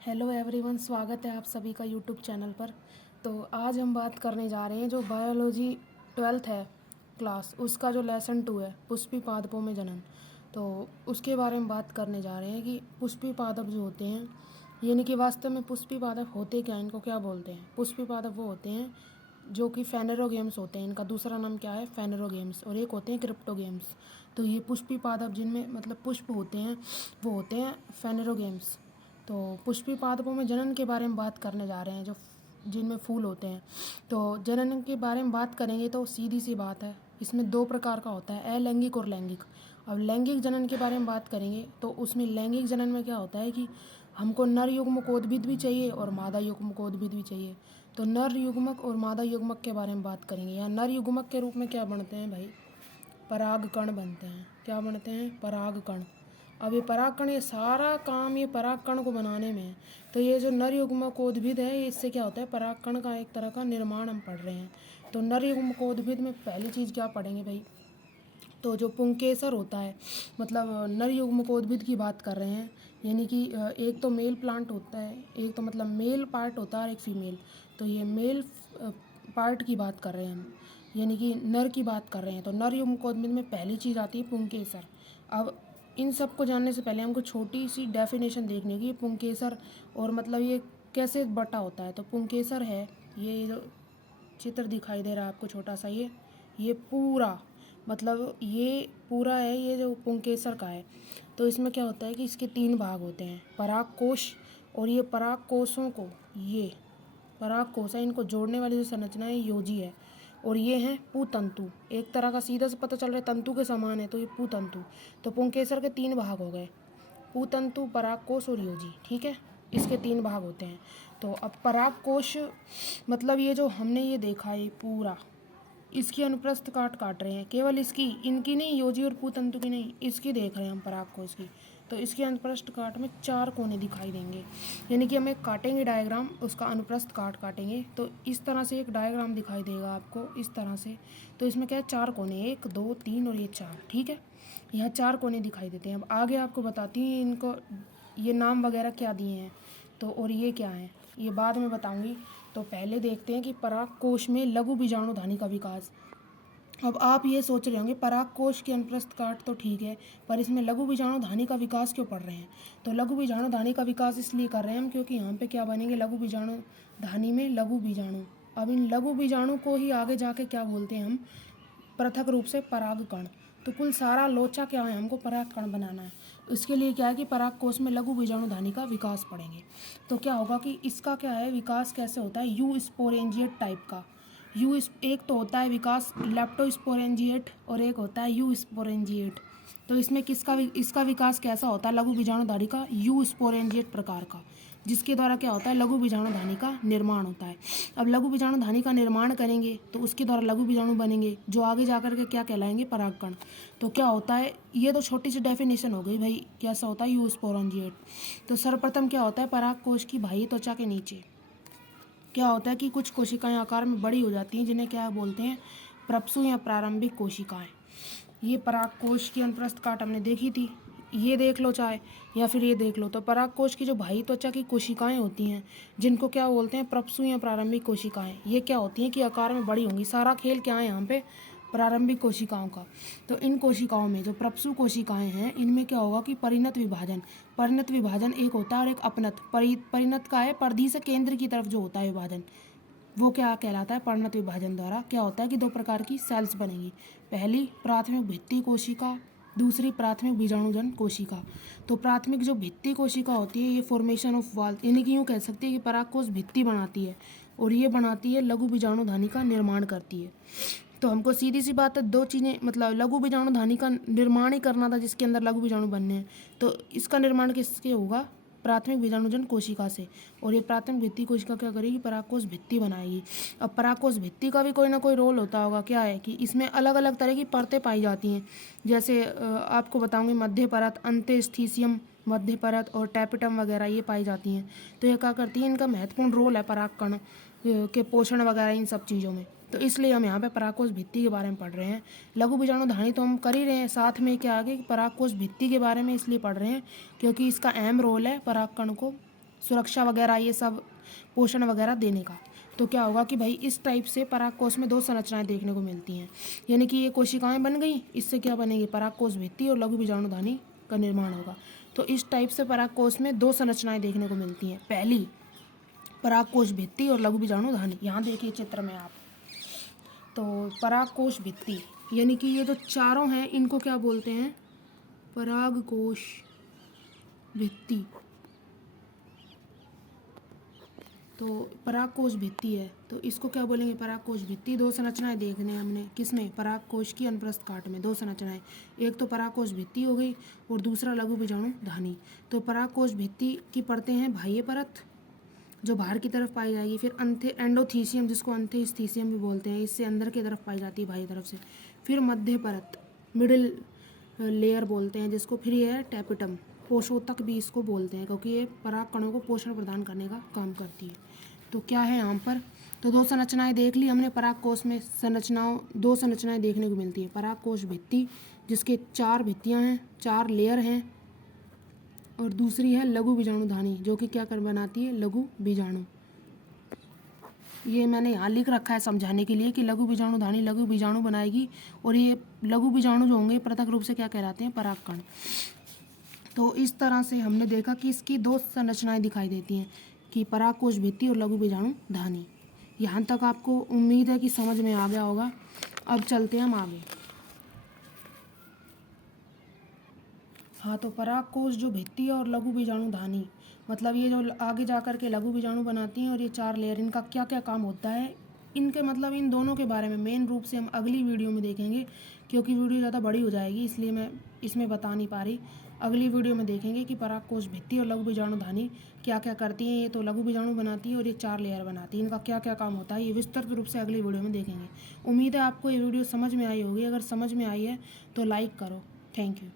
Hello everyone, स्वागत है आप सभी का यूट्यूब चैनल पर। तो आज हम बात करने जा रहे हैं जो बायोलॉजी 12th है क्लास, उसका जो लेसन 2 है पुष्पी पादपों में जनन। तो उसके बारे में बात करने जा रहे हैं कि पुष्पी पादप जो होते हैं, यानी कि वास्तव में पुष्पी पादप होते क्या हैं, इनको क्या बोलते हैं। पुष्पी पादप वो होते हैं जो कि फेनेरोगेम्स होते हैं, इनका दूसरा नाम क्या है, फेनेरोगेम्स, और एक होते हैं क्रिप्टोगेम्स। तो ये पुष्पी पादप जिनमें मतलब पुष्प होते हैं वो होते हैं फेनेरोगेम्स। तो पुष्पी पादपों में जनन के बारे में बात करने जा रहे हैं, जो जिनमें फूल होते हैं। तो जनन के बारे में बात करेंगे तो सीधी सी बात है, इसमें दो प्रकार का होता है, अलैंगिक और लैंगिक। अब लैंगिक जनन के बारे में बात करेंगे तो उसमें लैंगिक जनन में क्या होता है कि हमको नर युग्मकोद्भिद भी चाहिए और मादा युग्मकोद्भिद भी चाहिए। तो नर युग्मक और मादा युग्मक के बारे में बात करेंगे। यहाँ नर युग्मक के रूप में क्या बनते हैं भाई, परागकण बनते हैं। क्या बनते हैं, परागकण। अब ये परागकण, ये सारा काम ये परागकण को बनाने में है। तो ये जो नर युग्मकोद्भिद है, इससे क्या होता है, परागकण का एक तरह का निर्माण हम पढ़ रहे हैं। तो नर युग्मकोद्भिद में पहली चीज़ क्या पढ़ेंगे भाई, तो जो पुंकेसर होता है, मतलब नर युग्मकोद्भिद की बात कर रहे हैं। यानी कि एक तो मेल प्लांट होता है, एक तो मतलब मेल पार्ट होता है और एक फीमेल। तो ये मेल पार्ट की बात कर रहे हैं हम, यानी कि नर की बात कर रहे हैं। तो नर युग्मकोद्भिद में पहली चीज़ आती है पुंकेसर। अब इन सब को जानने से पहले हमको छोटी सी डेफिनेशन देखनी है कि पुंकेसर और मतलब ये कैसे बटा होता है। तो पुंकेसर है, ये जो चित्र दिखाई दे रहा है आपको छोटा सा, ये पूरा मतलब ये पूरा है, ये जो पुंकेसर का है। तो इसमें क्या होता है कि इसके 3 भाग होते हैं, पराग कोश, और ये पराग कोशों को, ये पराग कोश है, इनको जोड़ने वाली जो संरचना है योजी है। और ये है पुतंतु, एक तरह का सीधा से पता चल रहा है तंतु के समान है, तो ये पुतंतु। तो पुंकेसर के 3 भाग हो गए, पुतंतु, परागकोश और योजी। ठीक है, इसके 3 भाग होते हैं। तो अब परागकोश मतलब ये जो हमने ये देखा है पूरा, इसकी अनुप्रस्थ काट रहे हैं, केवल इसकी, इनकी नहीं, योजी और पुतंतु की नहीं, इसकी देख रहे हैं हम परागकोश की। तो इसके अनुप्रस्थ काट में 4 कोने दिखाई देंगे। यानी कि हम एक काटेंगे डायग्राम, उसका अनुप्रस्थ काटेंगे तो इस तरह से एक डायग्राम दिखाई देगा आपको, इस तरह से। तो इसमें क्या है, 4 कोने, 1 2 3 और ये 4। ठीक है, यह 4 कोने दिखाई देते हैं। अब आगे आपको बताती हूँ इनको ये नाम वगैरह क्या दिए हैं, तो और ये क्या है ये बाद में बताऊंगी। तो पहले देखते हैं कि परागकोश में लघु बीजाणुधानी का विकास। अब आप ये सोच रहे होंगे परागकोश के अनुप्रस्थ काट तो ठीक है, पर इसमें लघु बीजाणुधानी का विकास क्यों पढ़ रहे हैं। तो लघु बीजाणुधानी का विकास इसलिए कर रहे हैं हम क्योंकि यहाँ पे क्या बनेंगे, लघु बीजाणुधानी में लघु बीजाणु। अब इन लघु बीजाणु को ही आगे जाके क्या बोलते हैं हम, पृथक रूप से परागकण। तो कुल सारा लोचा क्या है, हमको परागकण बनाना है। इसके लिए क्या है कि परागकोश में लघु बीजाणुधानी का विकास पढ़ेंगे। तो क्या होगा कि इसका क्या है, विकास कैसे होता है, यू स्पोरेंजिएट टाइप का। एक तो होता है विकास लेप्टोस्पोरेंजिएट और एक होता है यू स्पोरेंजिएट। तो इसमें इसका विकास कैसा होता है, लघु बीजाणुधानी का यू स्पोरेंजिएट प्रकार का, जिसके द्वारा क्या होता है, लघु बीजाणुधानी का निर्माण होता है। अब लघु बीजाणुधानी का निर्माण करेंगे तो उसके द्वारा लघु बीजाणु बनेंगे, जो आगे जाकर के क्या कहलाएंगे, परागकण। तो क्या होता है, ये तो छोटी सी डेफिनेशन हो गई भाई, कैसा होता है यू स्पोरेंजिएट। तो सर्वप्रथम क्या होता है, परागकोश की बाह्य त्वचा के नीचे क्या होता है कि कुछ कोशिकाएं आकार में बड़ी हो जाती हैं, जिन्हें क्या बोलते हैं, प्रपसु या प्रारंभिक कोशिकाएं। ये परागकोश की अनुप्रस्थ काट हमने देखी थी, ये देख लो चाहे या फिर ये देख लो। तो परागकोश की जो बाह्य त्वचा की कोशिकाएं होती हैं, जिनको क्या बोलते हैं, प्रपसु या प्रारंभिक कोशिकाएं, ये क्या होती हैं कि आकार में बड़ी होंगी। सारा खेल क्या है यहाँ पे, प्रारंभिक कोशिकाओं का। तो इन कोशिकाओं में जो प्रपसु कोशिकाएं हैं, इनमें क्या होगा कि परिणत विभाजन एक होता है और एक अपनत। परिणत का है परिधि से केंद्र की तरफ जो होता है विभाजन, वो क्या कहलाता है, परिणत विभाजन द्वारा क्या होता है कि 2 प्रकार की सेल्स बनेंगी। पहली प्राथमिक भित्ति कोशिका, दूसरी प्राथमिक बीजाणुजन कोशिका। तो प्राथमिक जो भित्ति कोशिका होती है, ये फॉर्मेशन ऑफ वॉल, यानी कि यूँ कह सकते हैं कि परागकोश भित्ति बनाती है और ये बनाती है लघु बीजाणुधानी का निर्माण करती है। तो हमको सीधी सी बात है, 2 चीज़ें, मतलब लघु बीजाणुधानी का निर्माण ही करना था जिसके अंदर लघु बीजाणु बनने हैं। तो इसका निर्माण किसके होगा, प्राथमिक बीजाणुजन कोशिका से। और ये प्राथमिक भित्ति कोशिका क्या करेगी, परागकोश भित्ति बनाएगी। अब परागकोश भित्ति का भी कोई ना कोई रोल होता होगा, क्या है कि इसमें अलग अलग तरह की परतें पाई जाती हैं। जैसे आपको बताऊंगी, मध्य परत, अंतेस्थीसियम मध्य परत और टैपिटम वगैरह ये पाई जाती हैं। तो ये क्या करती हैं, इनका महत्वपूर्ण रोल है परागकण के पोषण वगैरह इन सब चीज़ों में। तो इसलिए हम यहाँ पे परागकोश भित्ति के बारे में पढ़ रहे हैं। लघु बीजाणुधानी तो हम कर ही रहे हैं, साथ में क्या आगे परागकोश भित्ति के बारे में इसलिए पढ़ रहे हैं क्योंकि इसका अहम रोल है परागकण को सुरक्षा वगैरह, ये सब पोषण वगैरह देने का। तो क्या होगा कि भाई इस टाइप से परागकोश में 2 संरचनाएं देखने को मिलती हैं, यानी कि ये कोशिकाएं बन गई, इससे क्या बनेगी, परागकोश भित्ति और लघु बीजाणुधानी का निर्माण होगा। तो इस टाइप से परागकोश में 2 संरचनाएं देखने को मिलती हैं, पहली परागकोश भित्ति और लघु बीजाणुधानी। यहाँ देखिए चित्र में आप, तो परागकोश भित्ति यानी कि ये जो चारों हैं इनको क्या बोलते हैं, परागकोश भित्ति। तो परागकोश भित्ति है तो इसको क्या बोलेंगे, परागकोश भित्ति। 2 संरचनाएं देखने हमने, किसमें, परागकोश की अनुप्रस्थ काट में 2 संरचनाएं, एक तो परागकोश भित्ति हो गई और दूसरा लघु बीजाणुधानी। तो परागकोश भित्ति की परतें हैं बाह्य परत जो बाहर की तरफ पाई जाएगी, फिर एंडोथीसियम जिसको अंतःस्थीसियम भी बोलते हैं, इससे अंदर की तरफ पाई जाती है बाह्य तरफ से, फिर मध्य परत मिडिल लेयर बोलते हैं जिसको, फिर यह है टैपेटम, पोषोतक भी इसको बोलते हैं क्योंकि ये पराग कणों को पोषण प्रदान करने का काम करती है। तो क्या है यहाँ पर, तो 2 संरचनाएं देख ली हमने। परागकोश में 2 संरचनाएं देखने को मिलती है, परागकोश भित्ति जिसके 4 भित्तियाँ हैं, 4 लेयर हैं, और दूसरी है लघु बीजाणुधानी जो कि क्या कर बनाती है, लघु बीजाणु। ये मैंने यहाँ लिख रखा है समझाने के लिए कि लघु बीजाणुधानी लघु बीजाणु बनाएगी, और ये लघु बीजाणु जो होंगे पृथक रूप से क्या कहलाते हैं, परागकण। तो इस तरह से हमने देखा कि इसकी 2 संरचनाएं दिखाई देती हैं कि परागकोश भित्ति और लघु बीजाणुधानी। यहाँ तक आपको उम्मीद है कि समझ में आ गया होगा। अब चलते हैं हम आगे। हाँ, तो परागकोश जो भित्ति है और लघु बीजाणुधानी, मतलब ये जो आगे जा कर के लघु बीजाणु बनाती हैं और ये 4 लेयर, इनका क्या क्या काम होता है, इनके मतलब इन दोनों के बारे में मेन रूप से हम अगली वीडियो में देखेंगे, क्योंकि वीडियो ज़्यादा बड़ी हो जाएगी इसलिए मैं इसमें बता नहीं पा रही। अगली वीडियो में देखेंगे कि परागकोश भित्ति और लघु बीजाणुधानी क्या क्या करती हैं। ये तो लघु बीजाणु बनाती है और ये 4 लेयर बनाती है, इनका क्या क्या काम होता है ये विस्तृत रूप से अगली वीडियो में देखेंगे। उम्मीद है आपको ये वीडियो समझ में आई होगी। अगर समझ में आई है तो लाइक करो। Thank you.